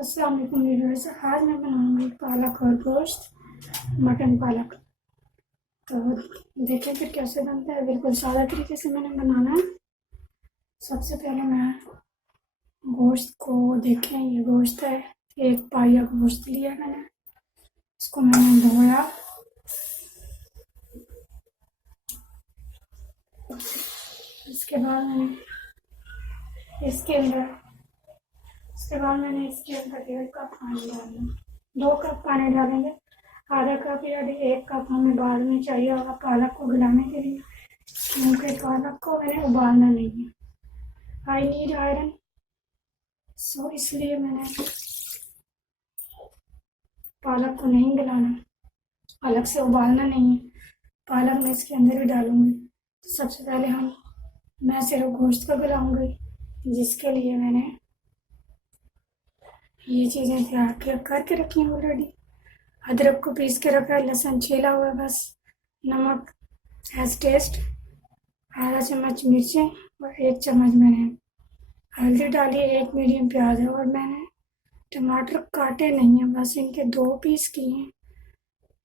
अस्सलाम वालेकुम व्यूअर्स। आज मैं बनाऊंगी पालक और गोश्त, मटन पालक। तो देखें फिर कैसे बनता है। बिल्कुल सादा तरीके से मैंने बनाना है। सबसे पहले मैं गोश्त को देखें, ये गोश्त है, एक पाया गोश्त लिया मैंने, इसको मैंने धोया। इसके बाद मैंने इसके अंदर 1.5 कप पानी डालना। 2 कप पानी डालेंगे, आधा कप या 1 कप हमें बाद में चाहिए होगा पालक को गलाने के लिए, क्योंकि पालक को मैंने उबालना नहीं है। आई नीड आयरन, सो इसलिए मैंने पालक को नहीं गलाना, अलग से उबालना नहीं है। पालक मैं इसके अंदर ही डालूंगी। तो सबसे पहले मैं सिर्फ गोश्त को गलाऊंगी, जिसके लिए मैंने ये चीज़ें तैयार करके रखी हैं ऑलरेडी। अदरक को पीस के रखा है, लहसुन छीला हुआ है बस, नमक एज टेस्ट, आधा चम्मच मिर्चें और 1 चम्मच मैंने हल्दी डाली है। 1 मीडियम प्याज है और मैंने टमाटर काटे नहीं हैं, बस इनके 2 पीस किए हैं।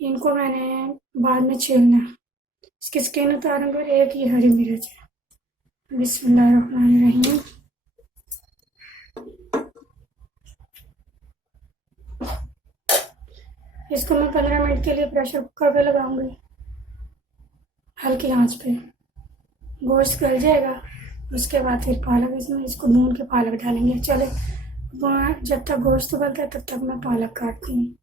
इनको मैंने बाद में छीलना है, इसकी स्किन उतारूंगी। और 1 ये हरी मिर्च है। बिस्मिल्लाहिर्रहमानिर्रहीम। इसको मैं 15 मिनट के लिए प्रेशर कुकर पे लगाऊंगी, हल्की आंच पे। गोश्त गल जाएगा, उसके बाद फिर पालक इसको भून के पालक डालेंगे। चले, जब तक गोश्त उबलता है तब तक मैं पालक काटती हूँ।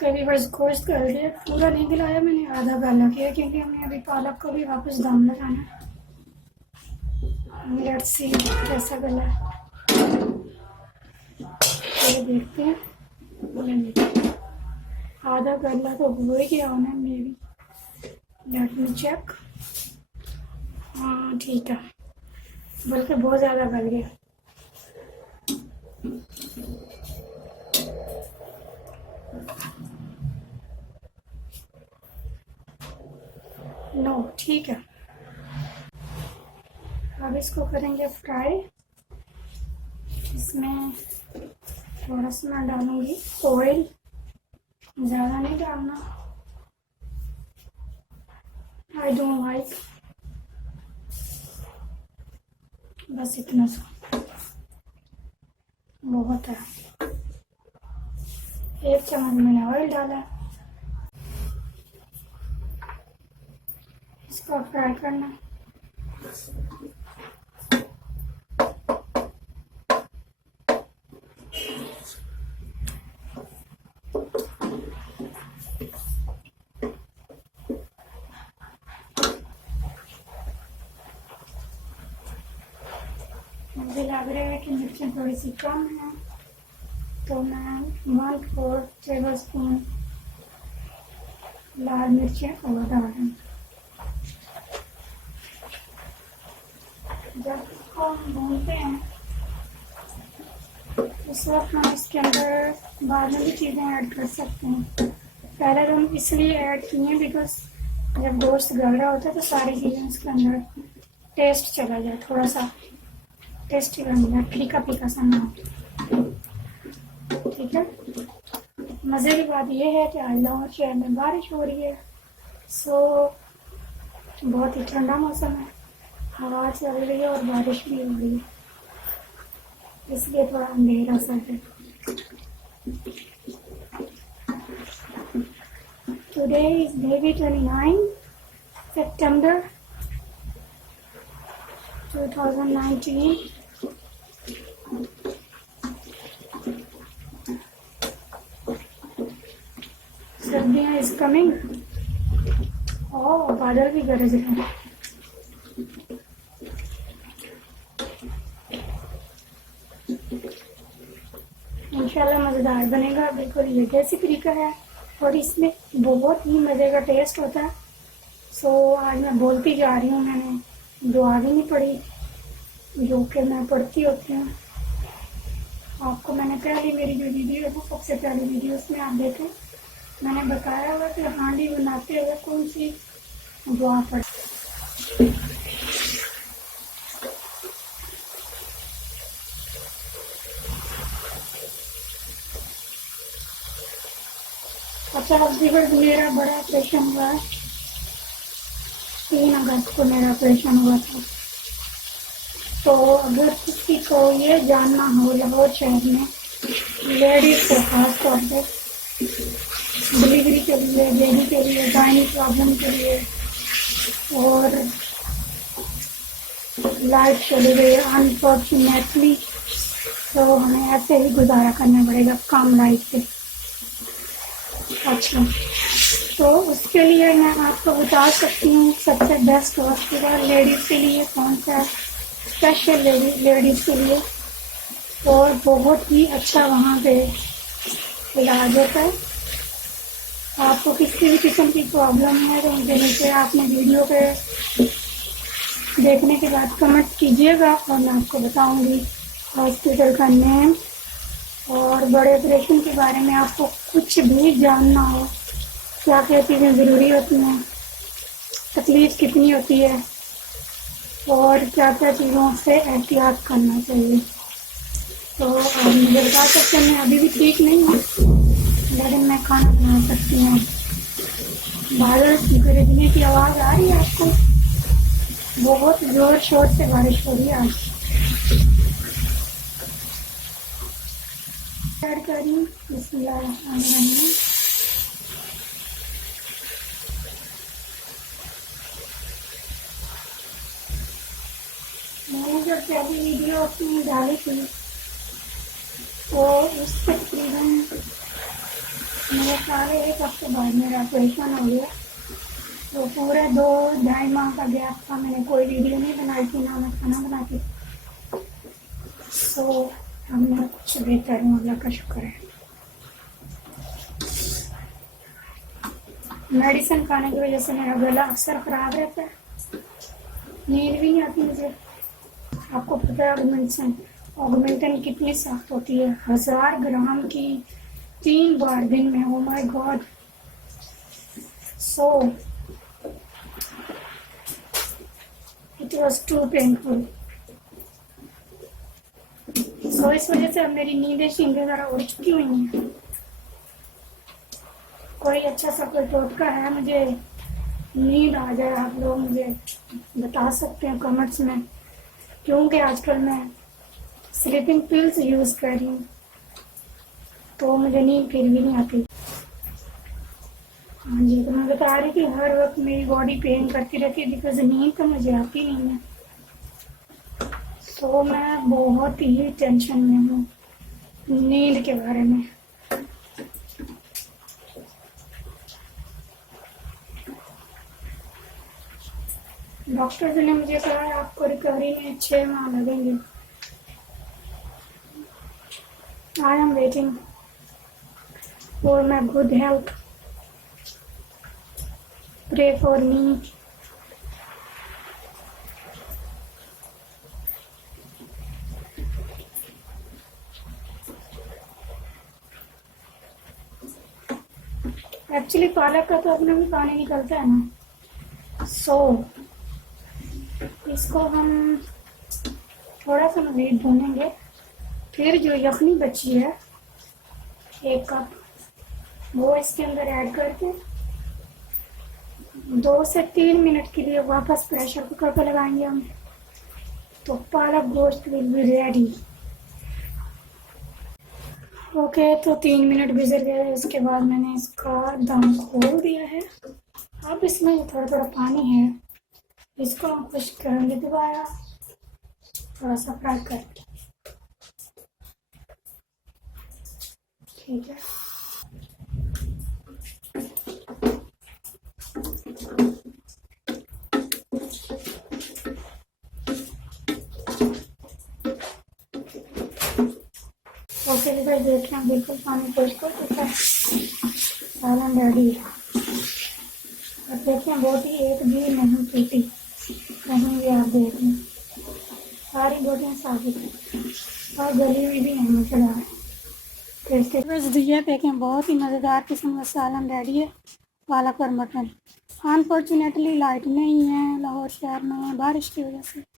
कभी बस गोश्त गल गया, पूरा नहीं गलाया मैंने, आधा गला किया, क्योंकि हमें अभी पालक को भी वापस दम लगाना है। लेट्स सी कैसा गला है, ये देखते हैं। आधा गला तो हो ही गया होना मे भी, लेट मी चेक। हाँ ठीक है, बल्कि बहुत ज़्यादा गल गया। नो ठीक है, अब इसको करेंगे फ्राई। इसमें थोड़ा सा मैं डालूंगी ऑयल, ज़्यादा नहीं डालना। आई डोंट लाइक, बस इतना सा बहुत है। 1 चम्मच मैंने ऑयल डाला, इसको फ्राई करना। मुझे लग रहा है कि मिर्चें थोड़ी सी कम है, तो मैं 1/4 टेबल स्पून लाल मिर्चें और डालूँ। जब इसको हम भूनते हैं उस वक्त हम इसके अंदर बाद में भी चीज़ें ऐड कर सकते हैं। पहले तो हम इसलिए ऐड किए हैं बिकॉज जब गोश्त गल रहा होता है तो सारी चीज़ें इसके अंदर टेस्ट चला जाए, थोड़ा सा टेस्टी बन जाए, फीका फीका सा ना हो। ठीक है, मज़े की बात यह है कि आज लाहौर शहर में बारिश हो रही है, सो बहुत ही ठंडा मौसम है, हवा चल रही है और बारिश भी हो रही है, इसलिए थोड़ा अंधेरा सा है। Today is maybe 29 September 2019। सर्दियाँ इज कमिंग। ओह, बादल भी गरज रहे हैं। इंशाल्लाह मज़ेदार बनेगा, बिल्कुल ये देसी तरीका है और इसमें बहुत ही मज़े का टेस्ट होता है। सो आज मैं बोलती जा रही हूँ, मैंने दुआ भी नहीं पढ़ी जो कि मैं पढ़ती होती हूँ। आपको मैंने पहली मेरी जो वीडियो है वो सबसे पहली वीडियो, उसमें आप देखें, मैंने बताया हुआ कि हांडी बनाते हुए कौन सी दुआ पढ़। 50 मेरा बड़ा ऑपरेशन हुआ है। 3 अगस्त को मेरा ऑपरेशन हुआ था। तो अगर किसी को ये जानना हो लाहौर शहर में लेडीज़ को खास तौर पर डिलीवरी के लिए, बेबी के लिए, गायनी प्रॉब्लम के लिए, और लाइट चली गई अनफॉर्चुनेटली, तो हमें ऐसे ही गुजारा करना पड़ेगा कम लाइट पे। अच्छा, तो उसके लिए मैं आपको बता सकती हूँ सबसे बेस्ट हॉस्पिटल लेडीज़ के लिए कौन सा, स्पेशल लेडीज़ के लिए, और बहुत ही अच्छा वहाँ पे इलाज होता है। आपको किसी भी किस्म की प्रॉब्लम है तो उनके नीचे आपने वीडियो पे देखने के बाद कमेंट कीजिएगा और मैं आपको बताऊंगी हॉस्पिटल का नेम। और बड़े ऑपरेशन के बारे में आपको कुछ भी जानना हो, क्या क्या चीज़ें ज़रूरी होती हैं, तकलीफ़ कितनी होती है, और क्या क्या चीज़ों से एहतियात करना चाहिए, तो आप मुझे बता सकते हैं। मैं अभी भी ठीक नहीं हूँ, लेकिन मैं खाना बना सकती हूँ। बादल गरजने की आवाज़ आ रही है आपको? बहुत ज़ोर शोर से बारिश हो रही है आज। स्टार्ट करी, बिस्मिल्लाहिर्रहमानिर्रहीम। मैंने जब पहली वीडियो अपनी डाली थी तो उससे तकरीबन मेरे सारे 1 हफ्ते बाद मेरा ऑपरेशन हो गया। तो पूरे 2-2.5 माह का गैप था, मैंने कोई वीडियो नहीं बनाई थी, ना मैं खाना बनाती। तो अब मैं कुछ बेहतर हूँ, अल्लाह का शुक्र है। मेडिसिन खाने की वजह से मेरा गला अक्सर ख़राब रहता है, नींद भी नहीं आती मुझे। आपको पता है ऑगमेंटन कितनी सख्त होती है, 1000 ग्राम की 3 बार दिन में। Oh my god, so it was too painful. So इस वजह से अब मेरी नींदें शींदें ज़रा उड़ चुकी हुई हैं। कोई अच्छा सा कोई टोटका है, मुझे नींद आ जाए, आप लोग मुझे बता सकते हैं कमेंट्स में, क्योंकि आजकल मैं स्लीपिंग पिल्स यूज़ कर रही हूँ तो मुझे नींद फिर भी नहीं आती। हाँ जी, तो मैं बता रही थी हर वक्त मेरी बॉडी पेन करती रहती है बिकॉज नींद तो मुझे आती नहीं है। तो मैं बहुत ही टेंशन में हूँ नींद के बारे में। डॉक्टर ने मुझे कहा है आपको रिकवरी में 6 माह लगेंगे। I am waiting for my good health, pray for me. Actually पालक का तो अपना भी पानी निकलता है ना, सो इसको हम थोड़ा सा मज़ीद भूनेंगे। फिर जो यखनी बची है 1 कप, वो इसके अंदर ऐड करके 2 से 3 मिनट के लिए वापस प्रेशर कुकर पर लगाएंगे हम, तो पालक गोश्त विल बी रेडी। ओके, तो 3 मिनट गुजर गए, इसके बाद मैंने इसका दम खोल दिया है। अब इसमें थोड़ा थोड़ा पानी है, इसको हम खुश करेंगे दोबारा, थोड़ा सा फ्राई करके। ठीक है, ओके जी भाई, देखिए बिल्कुल पानी खुश कर चुका है, सालन रेडी है। और देखिए बोटी एक भी नहीं टूटी, कहीं भी आप देख लें, सारी बोटियाँ साबित हैं और गली हुई भी नहीं मुझे लगा टेस्टी। बस दिए देखें, बहुत ही मज़ेदार किस्म का सालन रेडी है, पालक और मटन। अनफॉर्चुनेटली लाइट नहीं है लाहौर शहर में बारिश की वजह से।